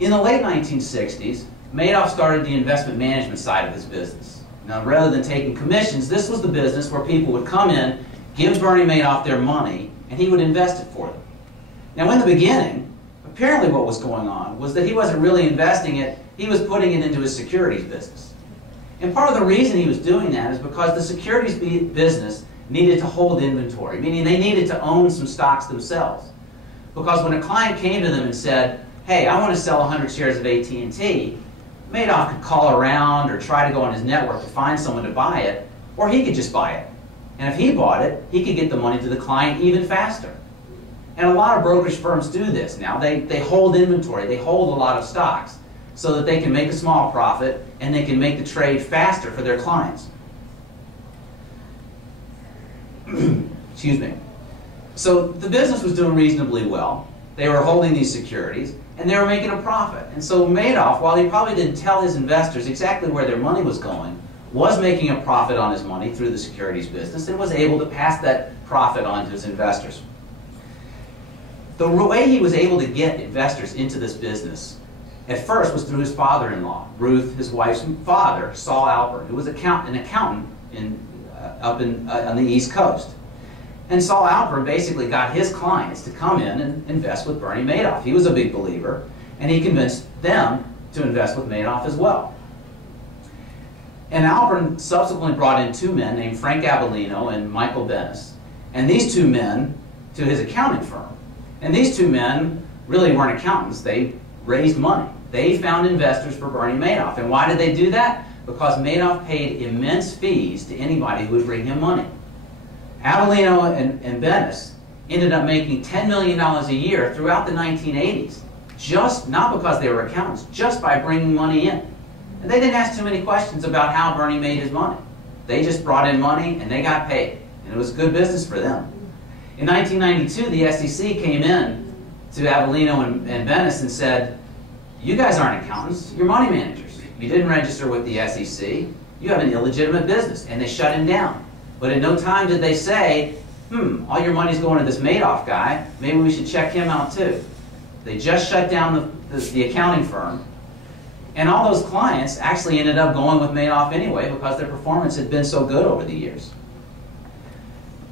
In the late 1960s, Madoff started the investment management side of his business. Now, rather than taking commissions, this was the business where people would come in, give Bernie Madoff their money, and he would invest it for them. Now, in the beginning, apparently what was going on was that he wasn't really investing it, he was putting it into his securities business. And part of the reason he was doing that is because the securities business needed to hold inventory, meaning they needed to own some stocks themselves. Because when a client came to them and said, hey, I want to sell 100 shares of AT&T, Madoff could call around or try to go on his network to find someone to buy it, or he could just buy it. And if he bought it, he could get the money to the client even faster. And a lot of brokerage firms do this now. They hold inventory, they hold a lot of stocks so that they can make a small profit and they can make the trade faster for their clients. Excuse me. So the business was doing reasonably well. They were holding these securities and they were making a profit. And so Madoff, while he probably didn't tell his investors exactly where their money was going, was making a profit on his money through the securities business and was able to pass that profit on to his investors. The way he was able to get investors into this business at first was through his father-in-law, Ruth, his wife's father, Saul Alpert, who was an accountant on the East Coast. And Saul Alpert basically got his clients to come in and invest with Bernie Madoff. He was a big believer, and he convinced them to invest with Madoff as well. And Alpert subsequently brought in two men named Frank Avellino and Michael Bennis, and these two men to his accounting firm. And these two men really weren't accountants. They raised money. They found investors for Bernie Madoff. And why did they do that? Because Madoff paid immense fees to anybody who would bring him money. Avellino and Bennis ended up making $10 million a year throughout the 1980s, just not because they were accountants, just by bringing money in. And they didn't ask too many questions about how Bernie made his money. They just brought in money and they got paid. And it was good business for them. In 1992, the SEC came in to Avellino and Bennis and said, you guys aren't accountants, you're money managers. You didn't register with the SEC, you have an illegitimate business. And they shut him down. But at no time did they say, all your money's going to this Madoff guy, maybe we should check him out too. They just shut down the accounting firm. And all those clients actually ended up going with Madoff anyway because their performance had been so good over the years.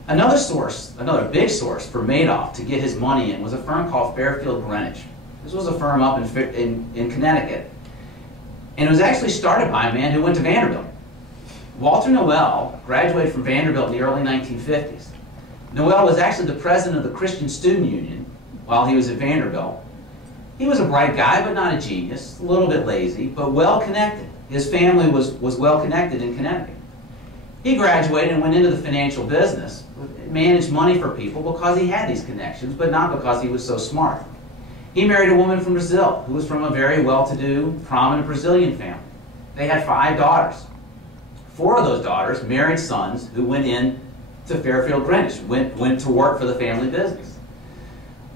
Another source, another big source for Madoff to get his money in was a firm called Fairfield Greenwich. This was a firm up in Connecticut. And it was actually started by a man who went to Vanderbilt. Walter Noel graduated from Vanderbilt in the early 1950s. Noel was actually the president of the Christian Student Union while he was at Vanderbilt. He was a bright guy, but not a genius, a little bit lazy, but well-connected. His family was well-connected in Connecticut. He graduated and went into the financial business, managed money for people because he had these connections, but not because he was so smart. He married a woman from Brazil who was from a very well-to-do, prominent Brazilian family. They had 5 daughters. 4 of those daughters married sons who went in to Fairfield Greenwich, went to work for the family business.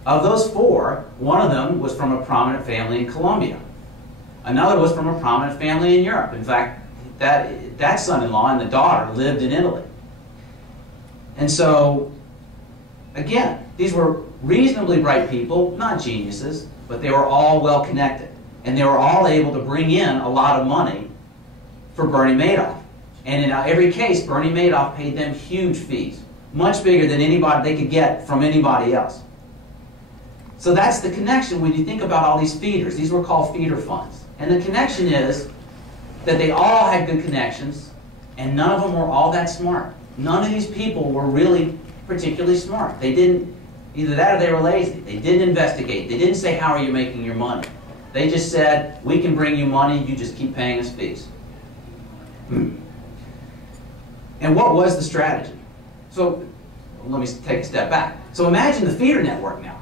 Of those 4, one of them was from a prominent family in Colombia. Another was from a prominent family in Europe. In fact, that son-in-law and the daughter lived in Italy. And so, again, these were reasonably bright people, not geniuses, but they were all well-connected. And they were all able to bring in a lot of money for Bernie Madoff. And in every case, Bernie Madoff paid them huge fees, much bigger than anybody they could get from anybody else. So that's the connection when you think about all these feeders. These were called feeder funds. And the connection is that they all had good connections, and none of them were all that smart. None of these people were really particularly smart. They didn't, either that or they were lazy. They didn't investigate. They didn't say, how are you making your money? They just said, we can bring you money, you just keep paying us fees. And what was the strategy? So let me take a step back. So imagine the feeder network now.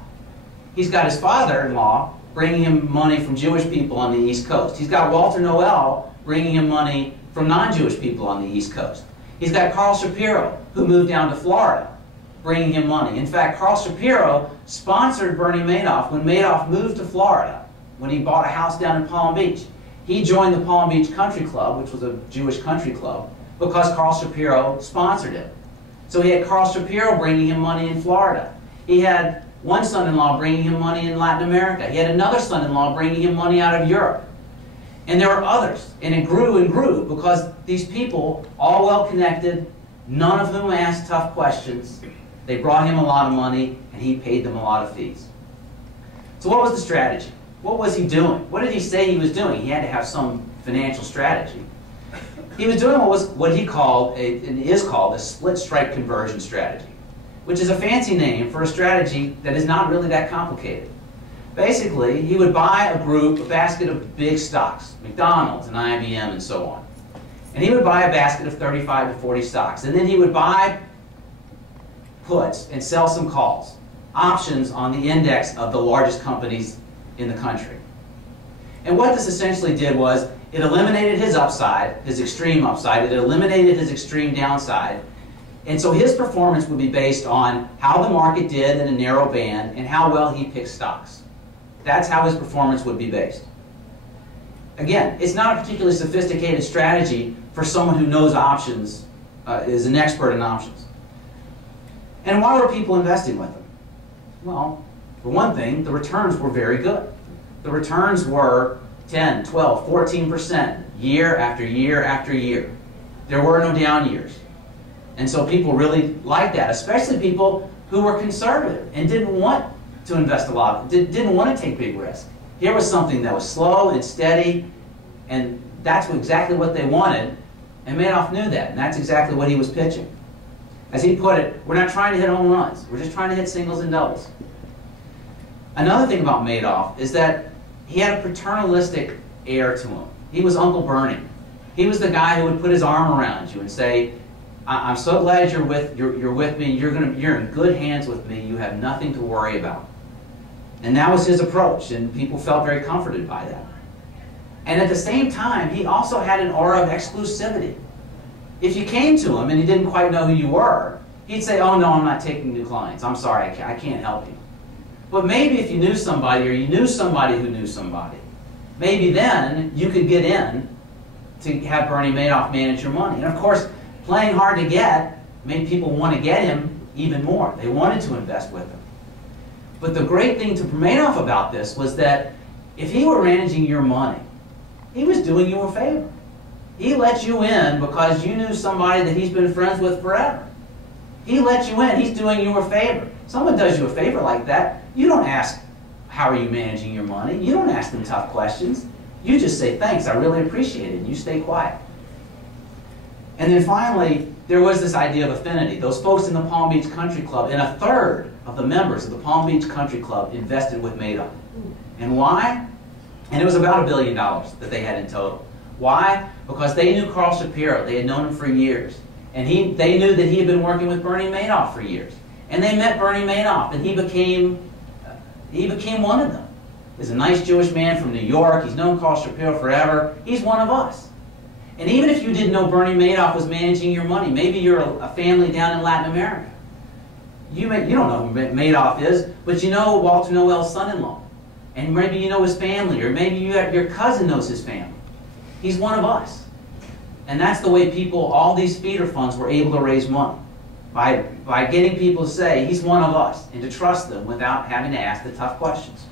He's got his father-in-law bringing him money from Jewish people on the East Coast. He's got Walter Noel bringing him money from non-Jewish people on the East Coast. He's got Carl Shapiro, who moved down to Florida, bringing him money. In fact, Carl Shapiro sponsored Bernie Madoff when Madoff moved to Florida, when he bought a house down in Palm Beach. He joined the Palm Beach Country Club, which was a Jewish country club, because Carl Shapiro sponsored it. So he had Carl Shapiro bringing him money in Florida. He had one son-in-law bringing him money in Latin America. He had another son-in-law bringing him money out of Europe. And there were others. And it grew and grew because these people, all well-connected, none of whom asked tough questions, they brought him a lot of money, and he paid them a lot of fees. So what was the strategy? What was he doing? What did he say he was doing? He had to have some financial strategy. He was doing what he called, and is called, a split strike conversion strategy, which is a fancy name for a strategy that is not really that complicated. Basically, he would buy a basket of big stocks, McDonald's and IBM and so on. And he would buy a basket of 35 to 40 stocks. And then he would buy puts and sell some calls, options on the index of the largest companies in the country. And what this essentially did was it eliminated his upside, his extreme upside. It eliminated his extreme downside. And so his performance would be based on how the market did in a narrow band and how well he picked stocks. That's how his performance would be based. Again, it's not a particularly sophisticated strategy for someone who knows options, is an expert in options. And why were people investing with him? Well, for one thing, the returns were very good. The returns were 10, 12, 14% year after year after year. There were no down years. And so people really liked that, especially people who were conservative and didn't want to invest a lot, didn't want to take big risks. Here was something that was slow and steady, and that's exactly what they wanted, and Madoff knew that, and that's exactly what he was pitching. As he put it, we're not trying to hit home runs, we're just trying to hit singles and doubles. Another thing about Madoff is that he had a paternalistic air to him. He was Uncle Bernie. He was the guy who would put his arm around you and say, I'm so glad you're with me, you're in good hands with me, you have nothing to worry about. And that was his approach, and people felt very comforted by that. And at the same time, he also had an aura of exclusivity. If you came to him and he didn't quite know who you were, he'd say, oh no, I'm not taking new clients, I'm sorry, I can't help you. But maybe if you knew somebody, or you knew somebody who knew somebody, maybe then you could get in to have Bernie Madoff manage your money. And of course, playing hard to get made people want to get him even more. They wanted to invest with him. But the great thing to Madoff about this was that if he were managing your money, he was doing you a favor. He let you in because you knew somebody that he's been friends with forever. He let you in. He's doing you a favor. Someone does you a favor like that, you don't ask, how are you managing your money? You don't ask them tough questions. You just say, thanks, I really appreciate it, and you stay quiet. And then finally, there was this idea of affinity. Those folks in the Palm Beach Country Club, and a third of the members of the Palm Beach Country Club invested with Madoff. And why? And it was about $1 billion that they had in total. Why? Because they knew Carl Shapiro. They had known him for years. And they knew that he had been working with Bernie Madoff for years. And they met Bernie Madoff, and he became one of them. He's a nice Jewish man from New York. He's known Carl Shapiro forever. He's one of us. And even if you didn't know Bernie Madoff was managing your money, maybe you're a family down in Latin America. You don't know who Madoff is, but you know Walter Noel's son-in-law. And maybe you know his family, or maybe your cousin knows his family. He's one of us. And that's the way people, all these feeder funds were able to raise money. By getting people to say, he's one of us, and to trust them without having to ask the tough questions.